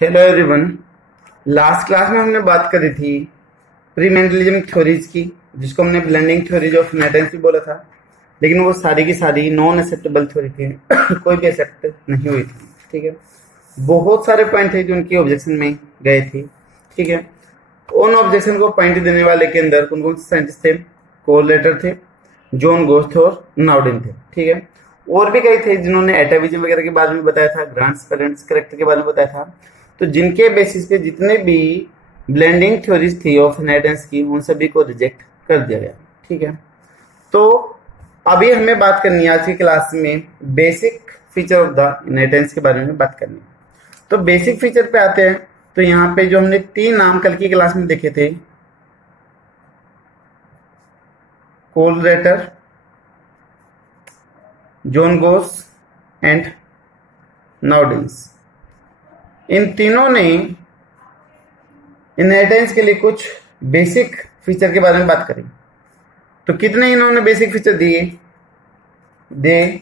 Hello everyone. Last class में हमने बात करी थी प्रीमेंटलिज्म थ्योरीज की, जिसको हमने ब्लेंडिंग थ्योरीज ऑफ इनहेरिटेंस भी बोला था, लेकिन वो सारी की सारी नॉन एक्सेप्टेबल थ्योरी थी। कोई भी एक्सेप्ट नहीं हुई थी। ठीक है, बहुत सारे पॉइंट थे जो उनकी ऑब्जेक्शन में गए थे। ठीक है, उन ऑब्जेक्शन को पॉइंट देने वाले के अंदर कौन कौन से साइंटिस्ट थे? कोलेटर थे, जॉन गोस्थ और नाउडिन थे। ठीक है, और भी कई थे जिन्होंने एटाविज्म वगैरह के बारे में बताया था, ग्रांट्स पेरेंट्स करेक्टर के बारे में बताया था। तो जिनके बेसिस पे जितने भी ब्लेंडिंग थ्योरीज थी ऑफ इनहेरिटेंस की, उन सभी को रिजेक्ट कर दिया गया। ठीक है, तो अभी हमें बात करनी है आज की क्लास में basic feature of the inheritance के बारे में बात करनी है। तो बेसिक फीचर पे आते हैं। तो यहाँ पे जो हमने 3 नाम कल की क्लास में देखे थे, कोलरेटर, जॉन गोस एंड नाउडिन्स, इन तीनों ने इनहेरिटेंस के लिए कुछ बेसिक फीचर के बारे में बात करी। तो कितने इन्होंने बेसिक फीचर दिए? They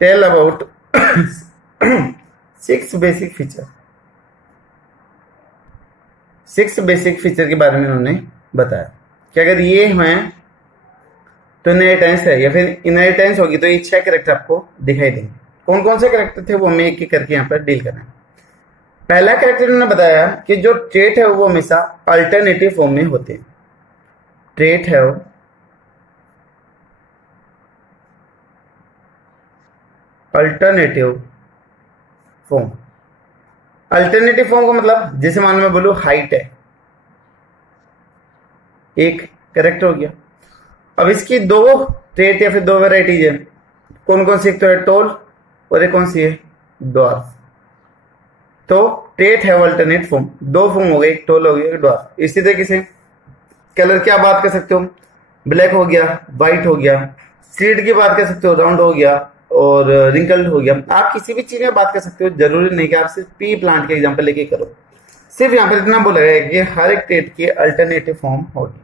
tell about 6 basic feature. 6 basic feature के बारे में उन्होंने बताया कि अगर ये हैं तो इनहेरिटेंस है, या फिर इनहेरिटेंस होगी तो ये 6 कैरेक्टर आपको दिखाई देंगे। कौन कौन से कैरेक्टर थे वो हमें एक एक करके यहाँ पर डील करना है। पहला कैरेक्टर उन्होंने बताया कि जो ट्रेट है वो हमेशा अल्टरनेटिव फॉर्म में होते हैं। ट्रेट है वो अल्टरनेटिव फॉर्म। अल्टरनेटिव फॉर्म का मतलब, जैसे मान लो मैं बोलूं हाइट है, एक कैरेक्टर हो गया। अब इसकी 2 ट्रेट या फिर 2 वेराइटीज है। कौन कौन सी? एक तो है टॉल और एक कौन सी है? ड्वार्फ। तो ट्रेट है अल्टरनेट फॉर्म, 2 फॉर्म हो गए, एक टॉल हो गया, एक ड्वार्फ। इसी तरीके से कलर क्या बात कर सकते हो? ब्लैक हो गया, व्हाइट हो गया। सीड की बात कर सकते हो, राउंड हो गया और रिंकल्ड हो गया। आप किसी भी चीज में बात कर सकते हो, जरूरी नहीं कि आप सिर्फ पी प्लांट के एग्जांपल लेके करो। सिर्फ यहाँ पर इतना बोला गया कि हर एक ट्रेट की अल्टरनेटिव फॉर्म होगी।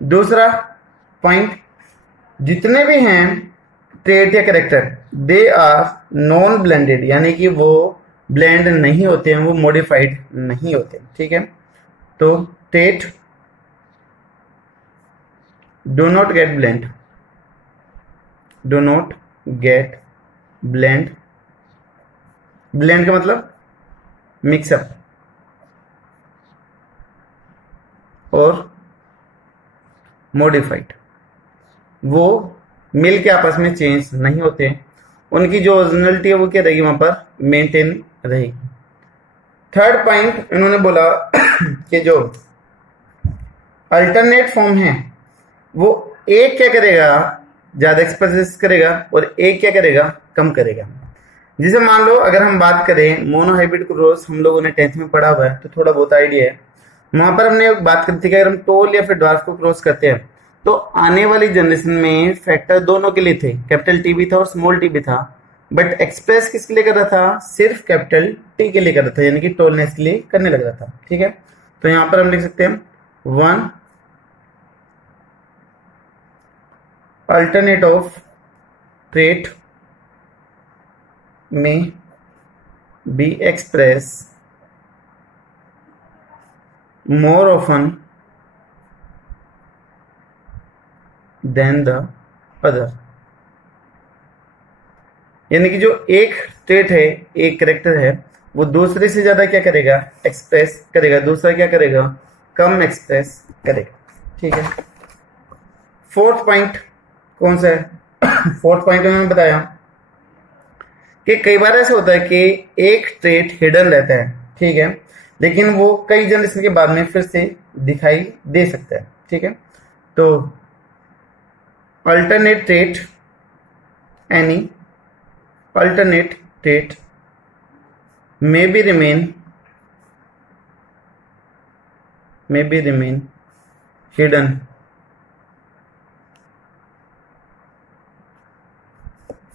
दूसरा पॉइंट, जितने भी हैं ट्रेट या character, they are non blended, यानी कि वो ब्लेंड नहीं होते हैं, वो मॉडिफाइड नहीं होते। ठीक है, तो trait do not gate blend, do not gate blend. Blend का मतलब मिक्सअप और मॉडिफाइड, वो मिल के आपस में चेंज नहीं होते हैं। उनकी जो ओरिजिनलिटी है वो क्या रहेगी? वहां पर मेंटेन रहेगी। थर्ड पॉइंट इन्होंने बोला कि जो अल्टरनेट फॉर्म है वो एक क्या करेगा? ज्यादा एक्सप्रेस करेगा, और एक क्या करेगा? कम करेगा। जैसे मान लो अगर हम बात करें मोनोहाइब्रिड क्रॉस, हम लोगों ने 10th में पढ़ा हुआ है तो थोड़ा बहुत आइडिया है। वहां पर हमने बात करती थी कि अगर हम टॉल या फिर ड्वार्फ को क्रॉस करते हैं तो आने वाली जनरेशन में फैक्टर दोनों के लिए थे, कैपिटल टी भी था और स्मॉल टी भी था, बट एक्सप्रेस किसके लिए कर रहा था? सिर्फ कैपिटल टी के लिए कर रहा था, यानी कि टॉलनेस के लिए करने लग रहा था। ठीक है, तो यहां पर हम लिख सकते हैं 1 alternate of trait may be express more often than the other, यानी कि जो एक ट्रेट है, एक कैरेक्टर है, वो दूसरे से ज्यादा क्या करेगा? एक्सप्रेस करेगा। दूसरा क्या करेगा? कम एक्सप्रेस करेगा। ठीक है, फोर्थ पॉइंट कौन सा है? फोर्थ पॉइंट मैंने बताया कि कई बार ऐसा होता है कि एक ट्रेट हिडन रहता है, ठीक है, लेकिन वो कई जनरेशन के बाद में फिर से दिखाई दे सकता है। ठीक है, तो alternate trait, any alternate trait may be remain hidden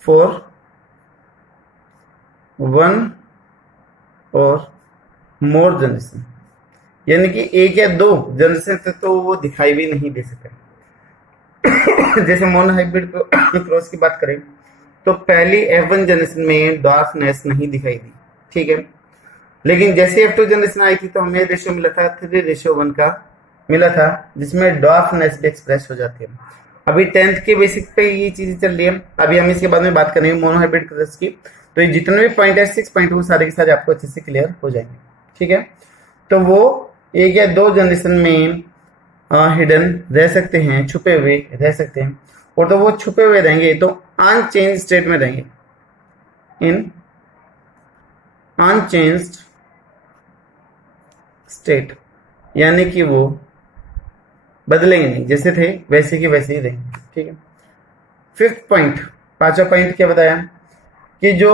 for 1 or more generation, यानी कि 1 या 2 जनरेशन तक तो वो दिखाई भी नहीं दे सके। जैसे मोनोहाइब्रिड क्रॉस की बात करें तो पहली F1 जनरेशन में डार्कनेस नहीं दिखाई दी, ठीक है। लेकिन जैसे F2 जनरेशन आई थी तो हमें रेशियो मिला था 3:1 का मिला था, जिसमें डॉर्फ नेस्टेड एक्सप्रेस हो जाती है। अभी 10th के बेसिक पे ये चीजें चल रही है। अभी हम इसके बाद में बात करेंगे मोनोहाइब्रिड क्रस्ट की। तो ये जितने भी पॉइंट है 6 पॉइंट वो सारे के सारे आपको अच्छे से क्लियर हो जाएंगे, ठीक है। तो वो 1 या 2 जनरेशन में हिडन रह सकते हैं, छुपे हुए रह सकते हैं, और तो वो छुपे हुए रहेंगे तो अनचेंज स्टेट में रहेंगे, इन अनचेंज्ड स्टेट, यानी कि वो बदलेंगे नहीं, जैसे थे वैसे की वैसे ही रहेंगे, ठीक है। 5th पॉइंट, 5वां पॉइंट क्या बताया कि जो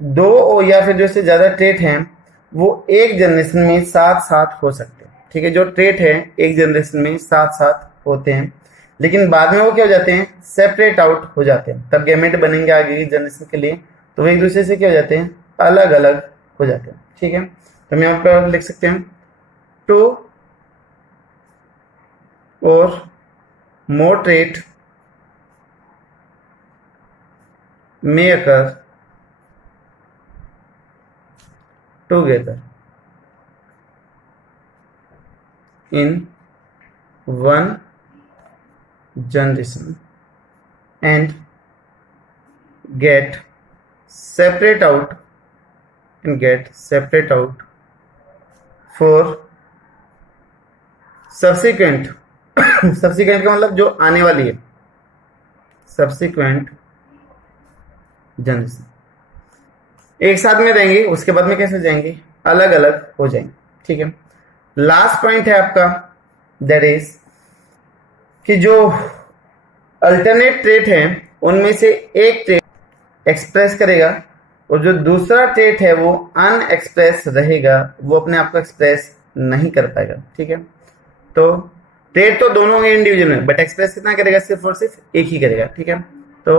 2 या फिर जो से ज्यादा ट्रेट हैं वो एक जनरेशन में साथ साथ हो सकते हैं, ठीक है। जो ट्रेट है एक जनरेशन में साथ साथ होते हैं, लेकिन बाद में वो क्या हो जाते हैं, सेपरेट आउट हो जाते हैं। तब गैमेट बनेंगे आगे की जनरेशन के लिए, तो वो एक दूसरे से क्या हो जाते हैं, अलग अलग हो जाते हैं, ठीक है। तो हम यहाँ पर लिख सकते हैं 2 और more trait may occur together in one generation and get separate out for subsequent subsequent का मतलब जो आने वाली है, सब्सिक्वेंट जनरेशन एक साथ में रहेंगे, उसके बाद में कैसे हो जाएंगे, अलग अलग हो जाएंगे, ठीक है। लास्ट पॉइंट है आपका, दैट इज कि जो अल्टरनेट ट्रेट है उनमें से एक ट्रेट एक्सप्रेस करेगा और जो दूसरा ट्रेट है वो अनएक्सप्रेस रहेगा, वो अपने आप को एक्सप्रेस नहीं कर पाएगा, ठीक है। तो ट्रेट तो दोनों होंगे इंडिविजुअल में, बट एक्सप्रेस कितना करेगा, सिर्फ और सिर्फ एक ही करेगा, ठीक है। तो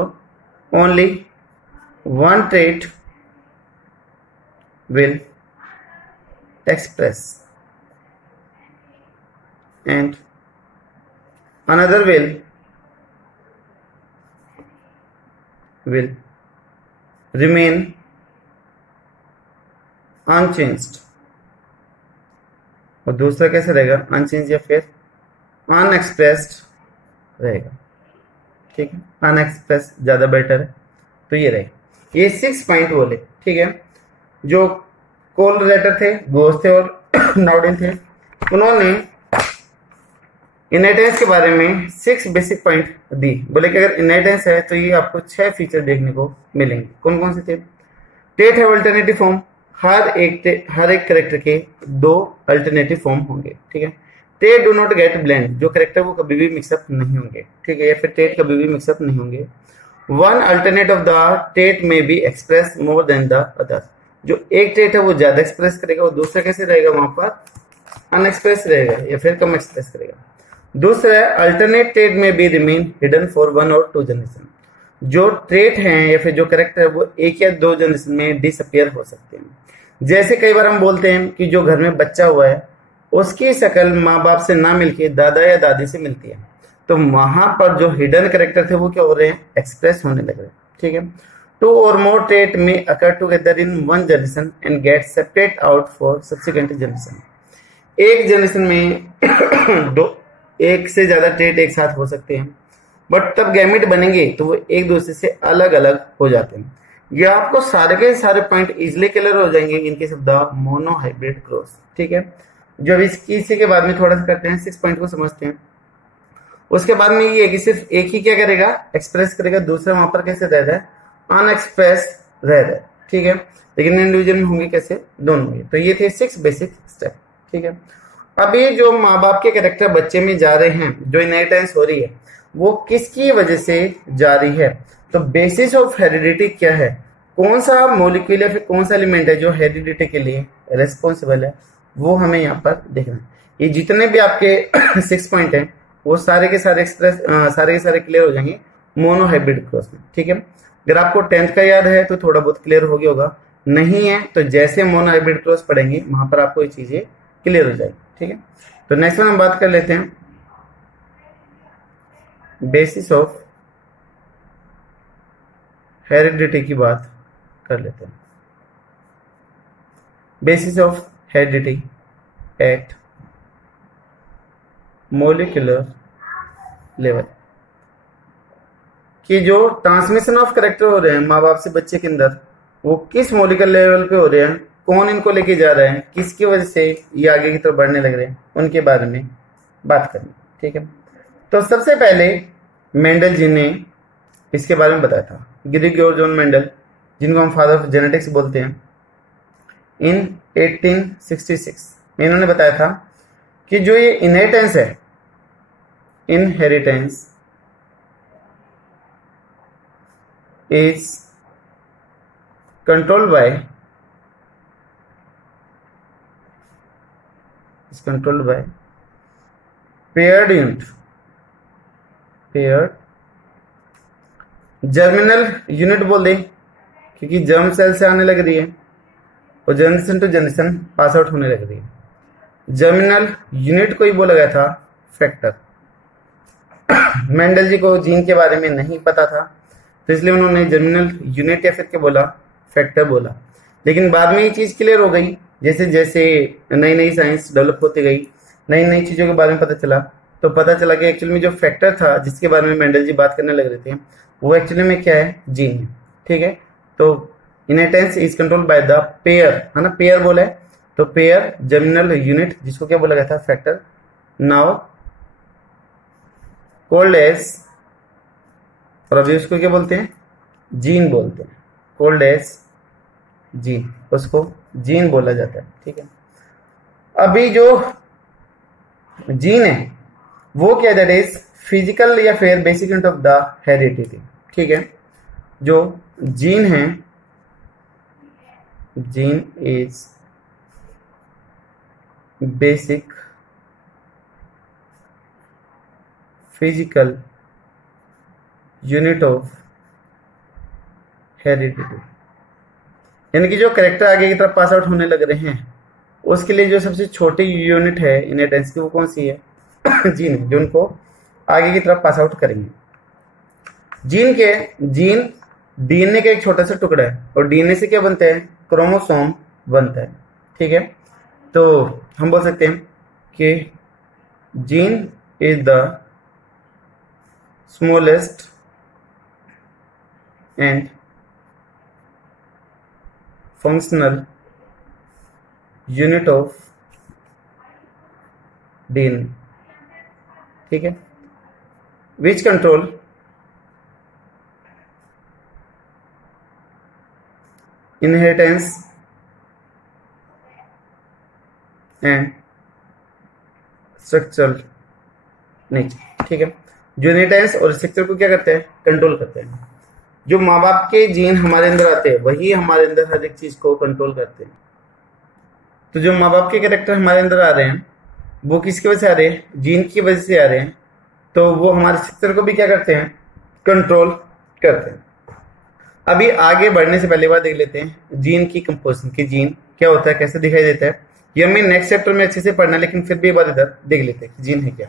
only one trait will express and another will remain unchanged, और दूसरा कैसे रहेगा, अनचेंज या फिर अनएक्सप्रेस्ड रहेगा, ठीक है। अनएक्सप्रेस्ड ज्यादा बेटर है, तो ये रहेगा। ये 6 पॉइंट बोले, ठीक है। जो कोलरेटर थे, गोस थे और नाउडिन थे, उन्होंने इनहेरिटेंस के बारे में 6 बेसिक पॉइंट दी। बोले कि अगर इनहेरिटेंस है तो ये आपको 6 फीचर देखने को मिलेंगे। कौन कौन से थे, ट्रेट है अल्टरनेटिव फॉर्म, हर एक कैरेक्टर के 2 अल्टरनेटिव फॉर्म होंगे, ठीक है। Trait do not gate blend, जो कैरेक्टर वो कभी भी मिक्सअप नहीं होंगे, ठीक है, या फिर ट्रेट कभी भी मिक्सअप नहीं होंगे। One alternate of the trait may be express more than the other, जो एक ट्रेट है वो ज्यादा एक्सप्रेस करेगा और दूसरा कैसे रहेगा, वहां पर अनएक्सप्रेस रहेगा या फिर कम एक्सप्रेस करेगा। दूसरा है alternate trait may be remain hidden for 1 और 2 जनरेशन, जो ट्रेट हैं या फिर जो कैरेक्टर है वो 1 या 2 जनरेशन में डिसअपियर हो सकते हैं। जैसे कई बार हम बोलते हैं कि जो घर में बच्चा हुआ है उसकी शक्ल माँ बाप से ना मिलके दादा या दादी से मिलती है, तो वहां पर जो हिडन कैरेक्टर थे वो क्या हो रहे हैं, एक्सप्रेस होने लग रहे हैं, ठीक है। 2 और more trait may occur together in one generation and get separate out for subsequent generation। एक जनरेशन में एक से ज्यादा ट्रेट एक साथ हो सकते हैं, बट तब गैमेट बनेंगे तो वो एक दूसरे से अलग अलग हो जाते हैं। ये आपको सारे के सारे पॉइंट इजिली क्लियर हो जाएंगे इनके शब्द मोनोहाइब्रिड क्रॉस, ठीक है। जो इसी के बाद में थोड़ा सा करते हैं, 6 पॉइंट को समझते हैं। उसके बाद में ये है कि सिर्फ एक ही क्या करेगा, एक्सप्रेस करेगा, दूसरा वहां पर कैसे रह रहा है, अनएक्सप्रेस रह रहा है, ठीक है। लेकिन इंडिविजुअल में होंगे कैसे, दोनों में। तो ये थे 6 बेसिक स्टेप, ठीक है। अभी जो माँ बाप के कैरेक्टर बच्चे में जा रहे हैं, जो इनहेरिटेंस हो रही है, वो किसकी वजह से जा रही है, तो बेसिस ऑफ हेरिडिटी क्या है, कौन सा मॉलिक्यूल या फिर कौन सा एलिमेंट है जो हेरिडिटी के लिए रेस्पॉन्सिबल है, वो हमें यहाँ पर देखना है। ये जितने भी आपके 6 पॉइंट हैं वो सारे के सारे क्लियर हो जाएंगे मोनोहाइब्रिड क्रॉस में, ठीक है। अगर आपको 10th का याद है तो थोड़ा बहुत क्लियर हो गया होगा, नहीं है तो जैसे मोनोहाइब्रिड क्रॉस पढ़ेंगे वहां पर आपको ये चीजें क्लियर हो जाएगी, ठीक है। तो नेक्स्ट में हम बात कर लेते हैं बेसिस ऑफ हेरिडिटी की बात कर लेते हैं। basis of heredity at molecular level, कि जो ट्रांसमिशन ऑफ कैरेक्टर हो रहे हैं माँ बाप से बच्चे के अंदर, वो किस मॉलिक्यूलर लेवल पे हो रहे हैं, कौन इनको लेके जा रहे हैं, किसकी वजह से ये आगे की तरफ बढ़ने लग रहे हैं, उनके बारे में बात करनी। ठीक है, तो सबसे पहले मेंडल जी ने इसके बारे में बताया था, ग्रिगोर जॉन मेंडल, जिनको हम फादर ऑफ जेनेटिक्स बोलते हैं, इन 1866 इन्होंने बताया था कि जो ये इनहेरिटेंस है, inheritance is controlled by paired unit, paired germinal unit बोल दें, क्योंकि जर्म सेल से आने लग रही है और generation to generation pass out होने लग रही है। जर्मिनल यूनिट को ही बोला गया था फैक्टर। मेंडल जी को जीन के बारे में नहीं पता था, तो इसलिए उन्होंने जर्मिनल यूनिट या फिर क्या बोला, फैक्टर बोला। लेकिन बाद में ये चीज क्लियर हो गई, जैसे जैसे नई नई साइंस डेवलप होती गई, नई नई चीजों के बारे में पता चला, तो पता चला कि एक्चुअली में जो फैक्टर था जिसके बारे में मेंडल जी बात करने लग रहे थे, वो एक्चुअली में क्या है, जीन है। ठीक है, तो inheritance is controlled by the pair, है ना, पेयर बोला है, तो पेयर जर्मिनल यूनिट, जिसको क्या बोला गया था, फैक्टर, नाउ कोल्ड एज, और अभी उसको क्या बोलते हैं, जीन बोलते हैं, कोल्ड एज जीन, उसको जीन बोला जाता है। ठीक है, अभी जो जीन है वो क्या, दैट इज फिजिकल या फिर basic unit of the heredity. ठीक है, जो जीन है, gene is basic physical unit of heredity, यानी कि जो कैरेक्टर आगे की तरफ पास आउट होने लग रहे हैं, उसके लिए जो सबसे छोटी यूनिट है इनहेरिटेंस की, वो कौन सी है, जीन है, जो उनको आगे की तरफ पास आउट करेंगे। जीन डीएनए का एक छोटा सा टुकड़ा है, और डीएनए से क्या बनता है, क्रोमोसोम बनता है। ठीक है, तो हम बोल सकते हैं कि gene is the smallest and functional unit of DNA। ठीक है, which control inheritance and structural nature। ठीक है, जो इनहेरिटेंस और स्ट्रक्चर को क्या करते हैं, कंट्रोल करते हैं। जो माँ बाप के जीन हमारे अंदर आते हैं, वही हमारे अंदर हर एक चीज को कंट्रोल करते हैं। तो जो माँ बाप के कैरेक्टर हमारे अंदर आ रहे हैं, वो किसकी वजह से आ रहे हैं, जीन की वजह से आ रहे हैं, तो वो हमारे स्ट्रक्चर को भी क्या करते हैं, कंट्रोल करते हैं। अभी आगे बढ़ने से पहले बार देख लेते हैं जीन की कंपोजिशन, की जीन क्या होता है, कैसे दिखाई देता है। ये हमें नेक्स्ट चैप्टर में अच्छे से पढ़ना, लेकिन फिर भी एक बार इधर देख लेते हैं जीन है क्या।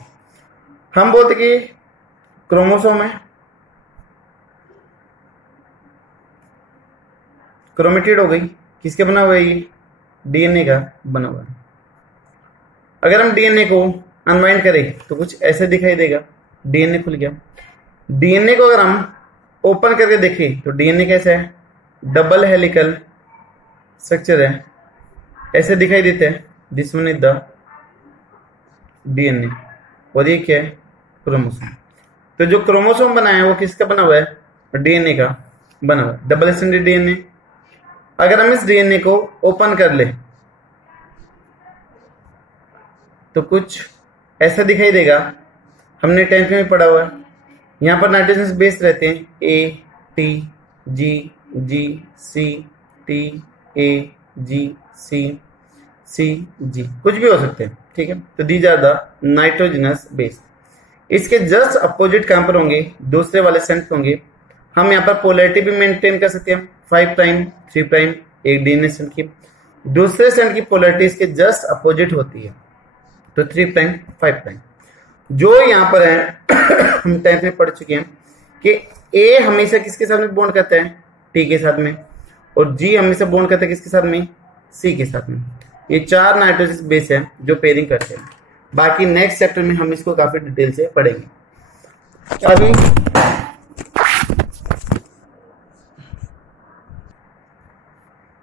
हम बोलते कि क्रोमोसोम है, क्रोमेटिड हो गई, किसके बना हुआ है, ये डीएनए का बना हुआ है। अगर हम डीएनए को अनवाइंड करें तो कुछ ऐसे दिखाई देगा, डीएनए खुल गया। डीएनए को अगर हम ओपन करके देखें तो डीएनए कैसा है, डबल हेलिकल स्ट्रक्चर है, ऐसे दिखाई देता है। This one is the DNA, और ये क्या है, क्रोमोसोम। तो जो क्रोमोसोम बना है वो किसका बना हुआ है, डीएनए का बना हुआ है, डबल स्ट्रैंडेड डीएनए। अगर हम इस डीएनए को ओपन कर ले तो कुछ ऐसा दिखाई देगा, हमने 10th में पढ़ा हुआ है। यहाँ पर नाइट्रोजन बेस रहते हैं, A T G ji C T A जी सी सी जी, कुछ भी हो सकते हैं। ठीक है, तो these are the nitrogenous base. इसके जस्ट अपोजिट कहां पर होंगे, दूसरे वाले सेंट होंगे। हम यहाँ पर पोलैरिटी भी मेंटेन कर सकते हैं, 5 प्राइम 3 प्राइम एक डीएनए सेंट की, दूसरे सेंट की पोलैरिटी इसके जस्ट अपोजिट होती है, तो 3 प्राइम 5 प्राइम। जो यहाँ पर है हम 10th में पढ़ चुके हैं कि ए हमेशा किसके साथ में बॉन्ड करता है, टी के साथ में, और जी हमेशा बॉन्ड करता है किसके साथ में, सी के साथ में। ये 4 नाइट्रोजनस बेस है जो पेयरिंग करते हैं। बाकी नेक्स्ट चैप्टर में हम इसको काफी डिटेल से पढ़ेंगे। अभी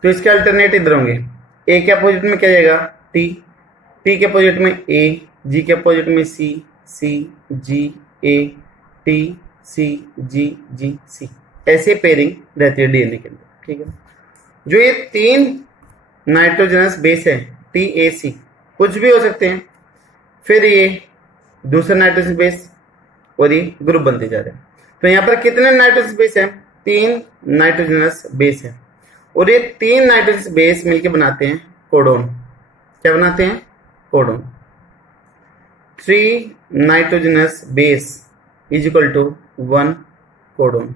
तो इसके अल्टरनेट इधर होंगे। ए के अपोजिट में क्या जाएगा? टी, टी के अपोजिट में ए, जी के अपोजिट में सी, सी जी ए, टी सी जी जी सी, ऐसे पेयरिंग रहती है डीएनए के अंदर। ठीक है, जो ये 3 नाइट्रोजनस बेस है टी ए सी, कुछ भी हो सकते हैं। फिर ये दूसरा नाइट्रोजन बेस और ये ग्रुप बनते जा रहे हैं। तो यहाँ पर कितने नाइट्रोजन बेस है? 3 नाइट्रोजनस बेस है और ये 3 नाइट्रोजनस बेस मिलके बनाते हैं कोडोन। क्या बनाते हैं? Codon. 3 nitrogenous base is equal to 1 codon.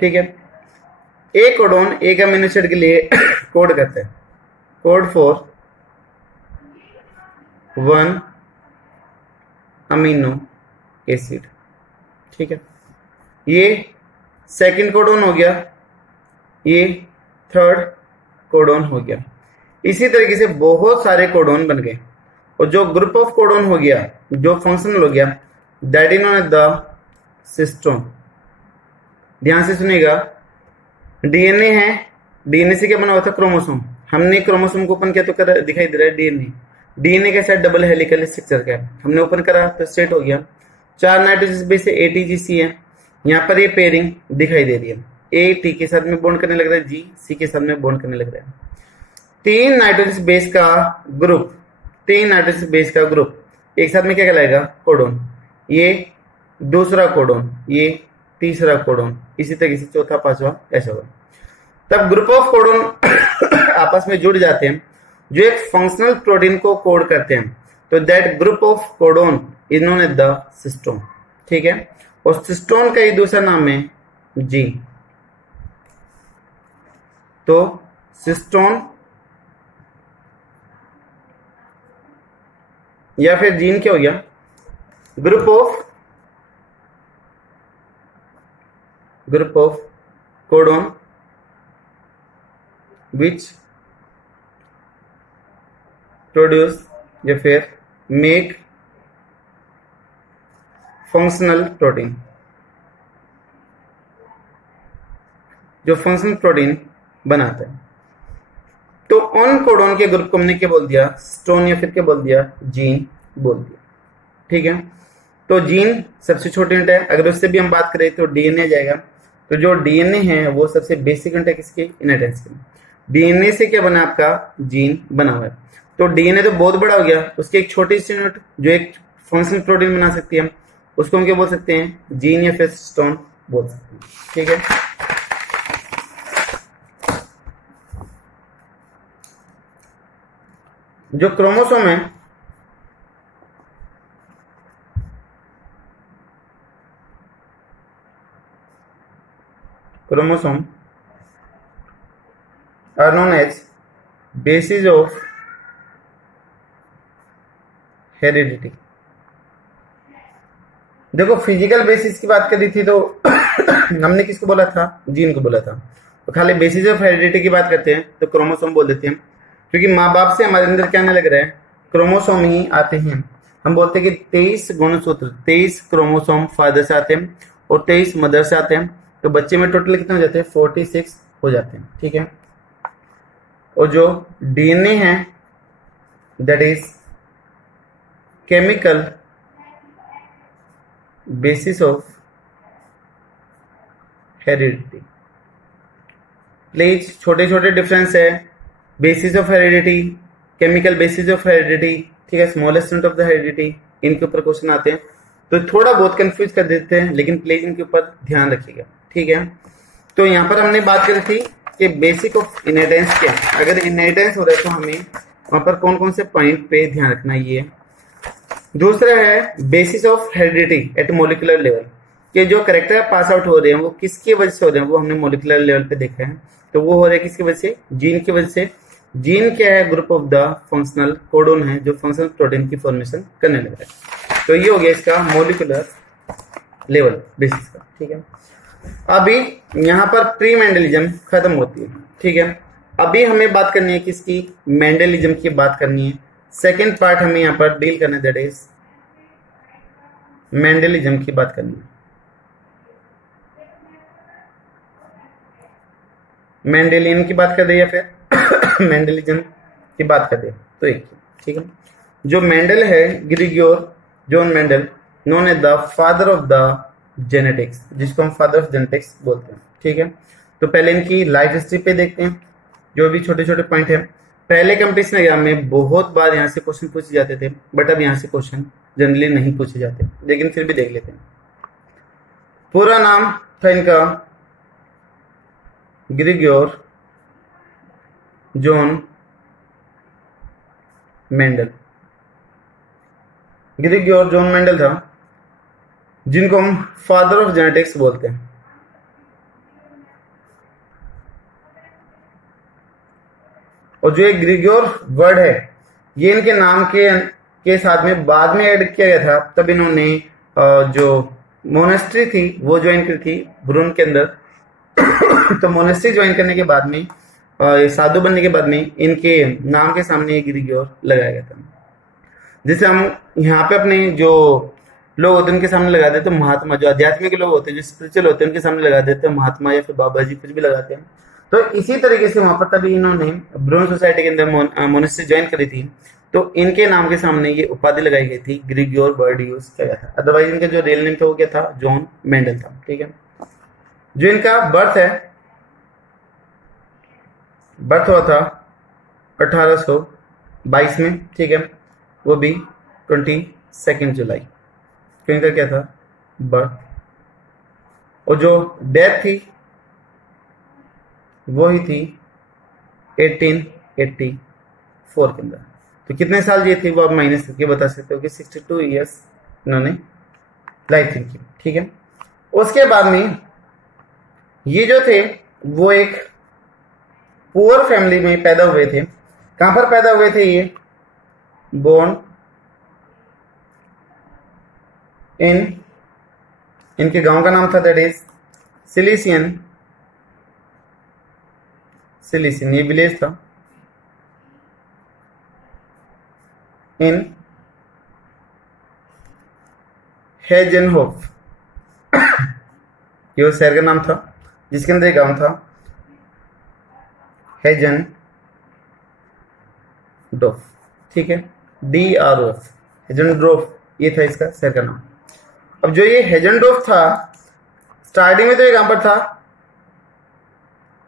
ठीक है, एक कोडोन एक अमीनो एसिड के लिए कोड करता है, कोड फॉर 1 अमीनो एसिड। ठीक है, ये सेकंड कोडोन हो गया, ये थर्ड कोडोन हो गया। इसी तरीके से बहुत सारे कोडोन बन गए और जो ग्रुप ऑफ कोडोन हो गया, जो फंक्शनल हो गया, that is known as the cistron. ध्यान से सुनिएगा, डीएनए है, डीएनए से क्या बना हुआ था? क्रोमोसोम। हमने क्रोमोसोम को ओपन किया तो कर दिखाई दे रहा है डीएनए। डीएनए के साथ डबल हेलिकल स्ट्रक्चर का है, हमने ओपन करा तो सेट हो गया। 4 नाइट्रोजन बेस से एटीजीसी है। यहाँ पर ये पेयरिंग दिखाई दे रही है, ए टी के साथ में बॉन्ड करने लग रहा है, जी सी के साथ में बॉन्ड करने लग रहा है। 3 नाइट्रोजन बेस का ग्रुप, 3 नाइट्रोजन बेस का ग्रुप एक साथ में क्या कहलाएगा? कोडोन। ये दूसरा कोडोन, ये तीसरा कोडोन, इसी तरीके से चौथा पांचवा ऐसा होगा। तब ग्रुप ऑफ कोडोन आपस में जुड़ जाते हैं जो एक फंक्शनल प्रोटीन को कोड करते हैं। तो that group of codon is known as the cistron. ठीक है, और सिस्टोन का ही दूसरा नाम है जीन। तो सिस्टोन या फिर जीन क्या हो गया? Group of codon which produce या फिर मेक फंक्शनल प्रोटीन, जो फंक्शनल प्रोटीन बनाता है। तो उन कोडोन के ग्रुप को हमने क्या बोल दिया? स्टोन, या फिर क्या बोल दिया? जीन बोल दिया। ठीक है, तो जीन सबसे छोटी यूनिट है। अगर उससे भी हम बात करें तो डीएनए जाएगा। तो जो डीएनए है वो सबसे बेसिक यूनिट है किसकी? इनहेरिटेंस की। डीएनए से क्या बना? आपका जीन बना हुआ है। तो डीएनए तो बहुत बड़ा हो गया, उसकी एक छोटी सी यूनिट जो एक फंक्शनल प्रोटीन बना सकती है, उसको हम क्या बोल सकते हैं? जीन या फिर स्टोन बोल सकते हैं। ठीक है, जो क्रोमोसोम है, chromosome are known as basis of heredity. देखो, फिजिकल बेसिस की बात करी थी तो हमने किसको बोला था? जीन को बोला था। तो खाली बेसिस ऑफ हेरिडिटी की बात करते हैं तो क्रोमोसोम बोल देते हैं, क्योंकि माँ बाप से हमारे अंदर क्या आने लग रहा है? क्रोमोसोम ही आते हैं। हम बोलते हैं कि 23 गुणसूत्र, 23 क्रोमोसोम फादर से आते हैं और 23 मदर से आते हैं। तो बच्चे में टोटल कितने हो जाते हैं? 46 हो जाते हैं। ठीक है, और जो डीएनए है that is chemical basis of heredity. Please छोटे छोटे डिफरेंस है, basis of heredity, chemical basis of heredity. ठीक है, smallest unit of the heredity, इनके ऊपर क्वेश्चन आते हैं तो थोड़ा बहुत कंफ्यूज कर देते हैं, लेकिन प्लीज इनके ऊपर ध्यान रखिएगा। ठीक है, तो यहाँ पर हमने बात करी थी कि बेसिक ऑफ इनहेरिटेंस क्या है। अगर इनहेरिटेंस हो रहा है तो हमें वहां पर कौन कौन से पॉइंट पे ध्यान रखना है। ये दूसरा है basis of heredity at molecular level, कि जो करेक्टर पास आउट हो रहे हैं वो किसकी वजह से हो रहे हैं, वो हमने मोलिकुलर लेवल पे देखा है। तो वो हो रहा है किसकी वजह से? जीन की वजह से। जीन क्या है? Group of the functional codon है जो फंक्शनल प्रोटीन की फॉर्मेशन करने लग रहा है। तो ये हो गया इसका मोलिकुलर लेवल बेसिस का। ठीक है, अभी यहाँ पर प्री मेंडलिज्म खत्म होती है। ठीक है, अभी हमें बात करनी है किसकी, मेंडलिज्म की बात करनी है। सेकेंड पार्ट हमें यहाँ पर डील करना है, दैट इज मेंडलिज्म की बात करनी है। मेंडेलियन की बात कर रहे या फिर मेंडलिज्म की बात कर रहे, तो एक ठीक है। जो मेंडल है, Gregor John Mendel, known as the father of the genetics, जिसको हम फादर ऑफ जेनेटिक्स बोलते हैं, ठीक है। तो पहले इनकी लाइफ हिस्ट्री पे देखते हैं, जो भी छोटे छोटे पॉइंट है। पहले कंपटीशन एग्जाम में बहुत बार यहाँ से क्वेश्चन पूछे जाते थे, बट अब यहाँ से क्वेश्चन जनरली नहीं पूछे जाते, लेकिन फिर भी देख लेते हैं। पूरा नाम था इनका Grigor John Mendel. Grigor John Mendel था, जिनको हम फादर ऑफ जेनेटिक्स बोलते हैं। और जो एक ग्रिगोर वर्ड है, ये इनके नाम के साथ में बाद में ऐड किया गया था। तब इन्होंने जो मोनेस्ट्री थी वो ज्वाइन की थी ब्रून के अंदर। तो मोनेस्ट्री ज्वाइन करने के बाद में, साधु बनने के बाद में, इनके नाम के सामने ये ग्रिगोर लगाया गया था, जिसे हम यहाँ पे अपने जो लोग होते हैं उनके सामने लगा देते हैं महात्मा। जो आध्यात्मिक लोग होते हैं, जो स्पिरिचुअल होते हैं, उनके सामने लगा देते हैं महात्मा या फिर बाबा जी, कुछ भी लगाते हैं। तो इसी तरीके से वहां पर तभी इन्होंने ब्रून सोसाइटी के अंदर मोनेस्ट्री ज्वाइन करी थी, तो इनके नाम के सामने ये उपाधि लगाई गई थी, ग्रिगोर वर्ड यूज किया गया था। अदरवाइज इनका जो रियल नेम था वो क्या था, जॉन मेंडल था, ठीक है। जो इनका बर्थ है, बर्थ हुआ था 1822 में, ठीक है, वो भी 22 जुलाई। तो इनका क्या था, बर्थ। और जो डेथ थी वो ही थी 1884 के अंदर। तो कितने साल ये थी वो आप माइनस करके बता सकते हो कि 62 ईयर्स इन्होंने लाइफ थी, ठीक है। उसके बाद में ये जो थे वो एक पुअर फैमिली में पैदा हुए थे। कहां पर पैदा हुए थे ये, बोर्न इन, इनके गांव का नाम था दैट इज सिलिसियन, ये विलेज था इन हेजनहोफ। ये शहर का नाम था जिसके अंदर एक गांव था हेजनडोफ, ठीक है, DROF, हेजनडोफ, ये था इसका शहर का नाम। अब जो ये हेजनडोफ था, स्टार्टिंग में तो ये कहां पर था,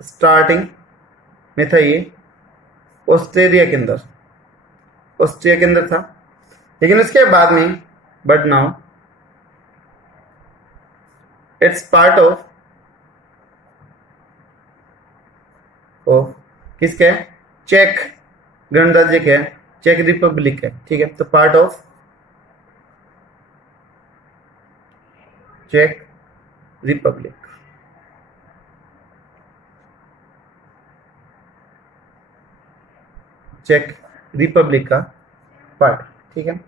स्टार्टिंग में था ये ऑस्ट्रेलिया के अंदर, था। लेकिन उसके बाद में, but now it's part of किसका है, चेक गणराज्य का है, चेक रिपब्लिक है, ठीक है। तो पार्ट ऑफ चेक रिपब्लिक, चेक रिपब्लिक का पार्ट, ठीक है।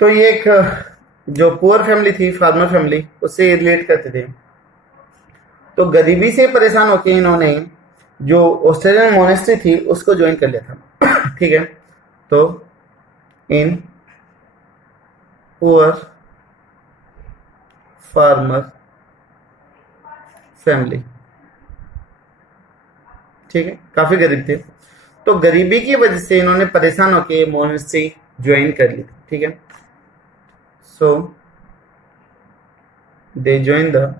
तो ये एक जो पुअर फैमिली थी, फार्मर फैमिली, उससे रिलेट करते थे। तो गरीबी से परेशान होकर इन्होंने जो ऑस्ट्रेलियन मोनेस्ट्री थी उसको ज्वाइन कर लिया था, ठीक है। तो इन पुअर फार्मर फैमिली, ठीक है, काफी गरीब थे। तो गरीबी की वजह से इन्होंने परेशान होकर मोनेस्ट्री ज्वाइन कर ली, ठीक है। So they join the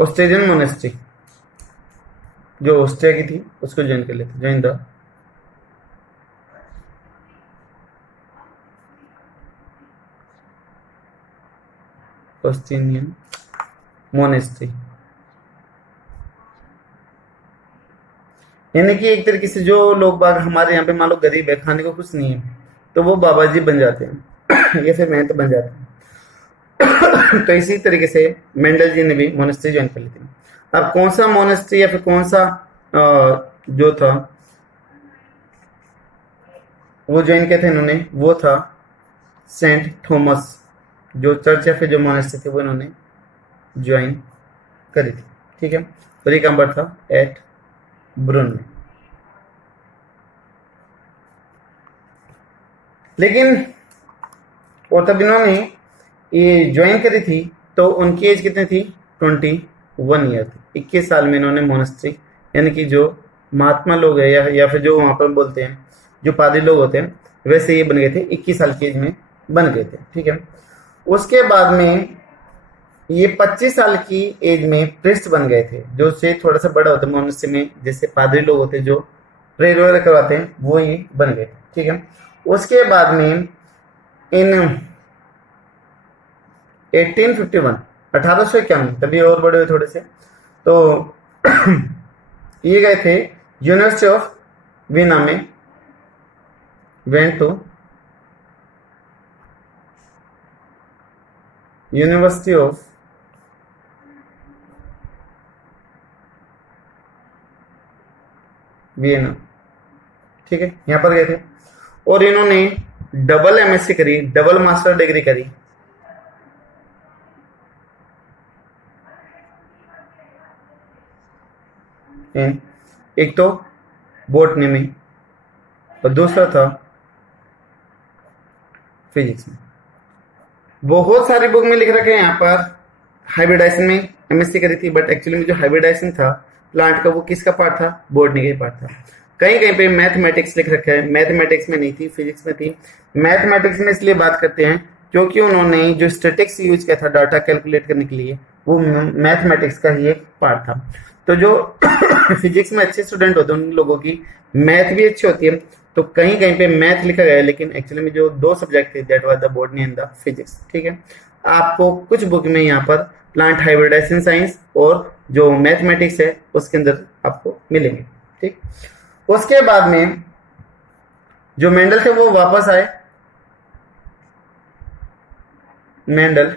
Austrian monastery, जो ऑस्ट्रिया की थी उसको ज्वाइन कर लेते, ज्वाइन द ऑस्ट्रेलियन मोनेस्ट्री। यानी कि एक तरीके से जो लोग बाग हमारे यहाँ पे मान लो गरीब है, खाने को कुछ नहीं है, तो वो बाबा जी बन जाते हैं या फिर महंत बन जाते हैं। तो इसी तरीके से मेंडल जी ने भी मोनेस्ट्री ज्वाइन कर ली थी। अब कौन सा मोनेस्ट्री या फिर कौन सा जो था वो ज्वाइन किया था इन्होंने, वो था सेंट थॉमस, जो चर्च या फिर जो मोनेस्ट्री थी वो इन्होंने ज्वाइन करी थी, ठीक है, और ये कहाँ पर था, एट ब्रुन में। लेकिन और तब इन्होंने ये ज्वाइन करी थी तो उनकी एज कितनी थी, 21 ईयर थी। 21 साल में इन्होंने मोनेस्ट्री, यानी कि जो महात्मा लोग है या फिर जो वहां पर बोलते हैं जो पादरी लोग होते हैं, वैसे ये बन गए थे, 21 साल की एज में बन गए थे। ठीक है, उसके बाद में ये 25 साल की एज में प्रिस्ट बन गए थे, जो उससे थोड़ा सा बड़ा होता है मोनेस्ट्री में, जैसे पादरी लोग होते हैं जो प्रेयर वगैरह करवाते हैं, वो ये बन गए। ठीक है, उसके बाद में इन 1851 1851 तभी और बड़े हुए थोड़े से, तो ये गए थे यूनिवर्सिटी ऑफ वीना में, went to university of Vienna. ठीक है, यहां पर गए थे और इन्होंने डबल एमएससी करी, डबल मास्टर डिग्री करी। एक तो बॉटनी में और दूसरा था फिजिक्स में। बहुत सारी बुक में लिख रखे हैं यहाँ पर हाइब्रिडाइजेशन में एमएससी करी थी, बट एक्चुअली में जो हाइब्रिडाइजेशन था प्लांट का, वो किसका पार्ट था, बॉटनी का पार्ट था। कहीं कहीं पे मैथमेटिक्स लिख रखा है, मैथमेटिक्स में नहीं थी, फिजिक्स में थी। मैथमेटिक्स में इसलिए बात करते हैं क्योंकि उन्होंने जो स्टैटिक्स यूज किया था डाटा कैलकुलेट करने के लिए, वो मैथमेटिक्स का ही एक पार्ट था। तो जो फिजिक्स में अच्छे स्टूडेंट होते हैं उन लोगों की मैथ भी अच्छी होती है, तो कहीं कहीं पे मैथ लिखा गया है, लेकिन एक्चुअली में जो दो सब्जेक्ट थे, that was the botany and the physics. ठीक है, आपको कुछ बुक में यहाँ पर प्लांट हाइब्रिडाइजेशन साइंस और जो मैथमेटिक्स है उसके अंदर आपको मिलेंगे। ठीक, उसके बाद में जो मेंडल थे वो वापस आए, मेंडल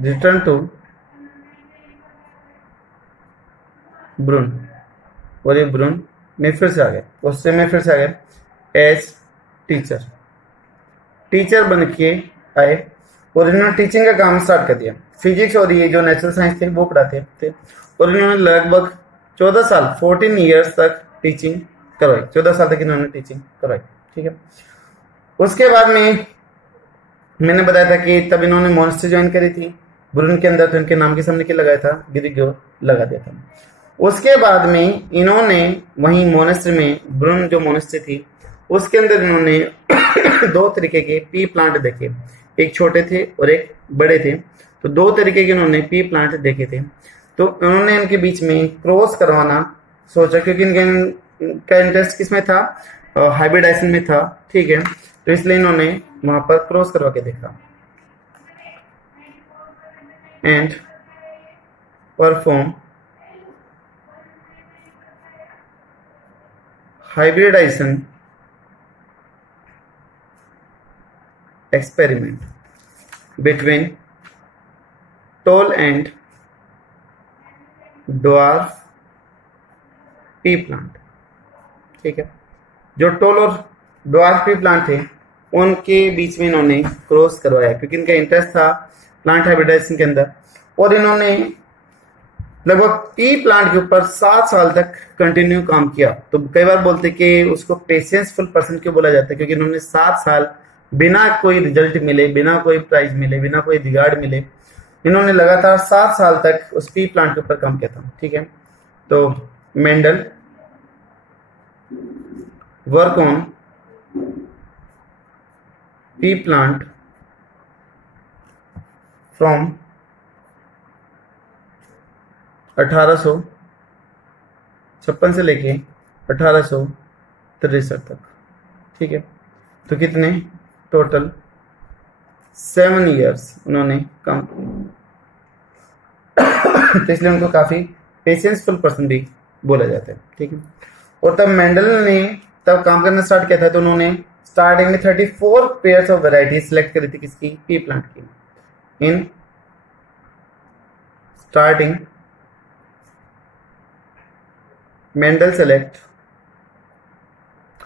रिटर्न टू ब्रुन, और ये ब्रुन में फिर से आ गए, उससे में फिर से आ गए एज टीचर। टीचर बन के आए और इन्होंने टीचिंग का काम स्टार्ट कर दिया। फिजिक्स और ये जो नेचुरल साइंस थे वो पढ़ाते थे, और इन्होंने लगभग 14 साल 14 ईयर्स तक टीचिंग करवाई। 14 साल तक इन्होंने टीचिंग करवाई। ठीक है, उसके बाद में मैंने बताया था कि तब इन्होंने मोनेस्ट्री ज्वाइन करी थी ब्रुन के अंदर, तो इनके नाम के सामने क्या लगाया था, ग्रिगोर लगा दिया था। उसके बाद में इन्होंने वहीं मोनेस्ट्री में, ब्रुन जो मोनेस्ट्री थी उसके अंदर इन्होंने दो तरीके के पी प्लांट देखे, एक छोटे थे और एक बड़े थे। तो दो तरीके के इन्होंने पी प्लांट देखे थे, तो उन्होंने इनके बीच में क्रॉस करवाना सोचा, क्योंकि इनका इंटरेस्ट किसमें था, हाइब्रिडाइजेशन में था। ठीक है, तो इसलिए इन्होंने वहां पर क्रॉस करवा के देखा and perform hybridization experiment between tall and dwarf pea plant। ठीक है, जो टोल और ड्वार्फ पी प्लांट थे उनके बीच में इन्होंने क्रॉस करवाया, क्योंकि इनका इंटरेस्ट था प्लांट हाइब्रिडाइजेशन के अंदर, और इन्होंने लगभग पी प्लांट के ऊपर 7 साल तक कंटिन्यू काम किया। तो कई बार बोलते कि उसको पेशेंसफुल पर्सन क्यों बोला जाता है, क्योंकि इन्होंने 7 साल बिना कोई रिजल्ट मिले, बिना कोई प्राइज मिले, बिना कोई रिगार्ड मिले, इन्होंने लगातार 7 साल तक उस पी प्लांट के ऊपर काम किया था। ठीक है, तो Mendel work on P plant from 1856 से लेके 1863 तक। ठीक है, तो कितने टोटल 7 इयर्स उन्होंने काम तो इसलिए उनको काफी पेशेंसफुल पर्सन भी बोला जाता है। ठीक है, और तब मेंडल ने तब काम करना स्टार्ट किया था, तो उन्होंने स्टार्टिंग में 34 पेयर्स ऑफ वैरायटी सिलेक्ट करी थी, किसकी, पी प्लांट की। In starting Mendel select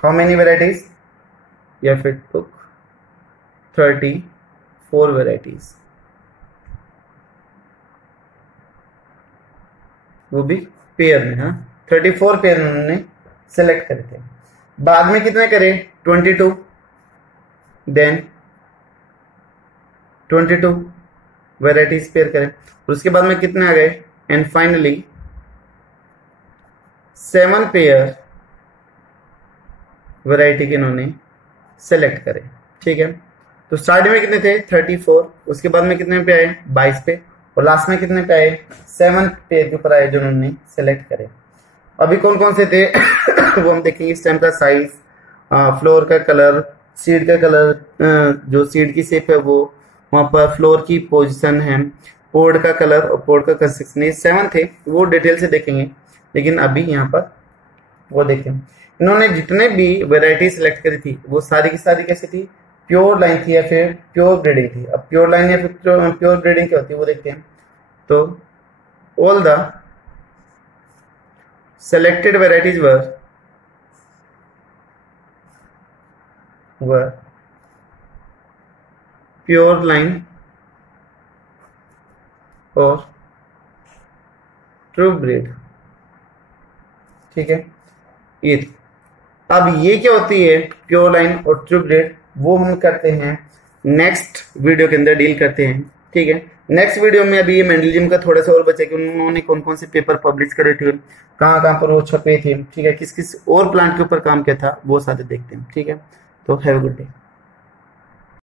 how many varieties? Yes, it took 34 4 varieties, वो भी पेयर में। हाँ, 34 पेयर उन्होंने सेलेक्ट करे थे। बाद में कितने करे? 22, देन 22 वेराइटीज पेयर करें, और उसके बाद में कितने आ गए? एंड फाइनली 7 पेयर वैरायटी के इन्होंने सेलेक्ट करे। ठीक है, तो स्टार्टिंग में कितने थे? 34, उसके बाद में कितने पे आए? 22 पे, और लास्ट में कितने पे आए? 7 पेयर के ऊपर आए जो उन्होंने सेलेक्ट करे। अभी कौन कौन से थे वो हम देखेंगे। स्टेम का साइज, फ्लोर का कलर, सीड का कलर, जो सीड की शेप है वो, वहां पर फ्लोर की पोजीशन है, पोर्ड का कलर और पोर्ड का कंस्ट्रक्शन, ये 7 थे। वो डिटेल से देखेंगे, लेकिन अभी यहाँ पर वो देखें, इन्होंने जितने भी वैरायटी सेलेक्ट करी थी वो सारी की सारी कैसी थी? प्योर लाइन थी या फिर प्योर ब्रीडिंग थी। अब प्योर लाइन या फिर प्योर ब्रीडिंग क्या होती है वो देखते हैं। तो all the selected varieties were pure line और ट्रू ब्रीड। ठीक है, ये थी। अब ये क्या होती है प्योर लाइन और ट्रू ब्रीड, वो हम करते हैं नेक्स्ट वीडियो के अंदर डील करते हैं। ठीक है, नेक्स्ट वीडियो में अभी ये मेंडलिज्म का थोड़ा सा और बचा कि उन्होंने कौन कौन से पेपर पब्लिश करे थे, कहाँ कहाँ पर वो छपे थे। ठीक है, किस किस और प्लांट के ऊपर काम किया था, वो सारे देखते हैं। ठीक है, तो हैव अ गुड डे।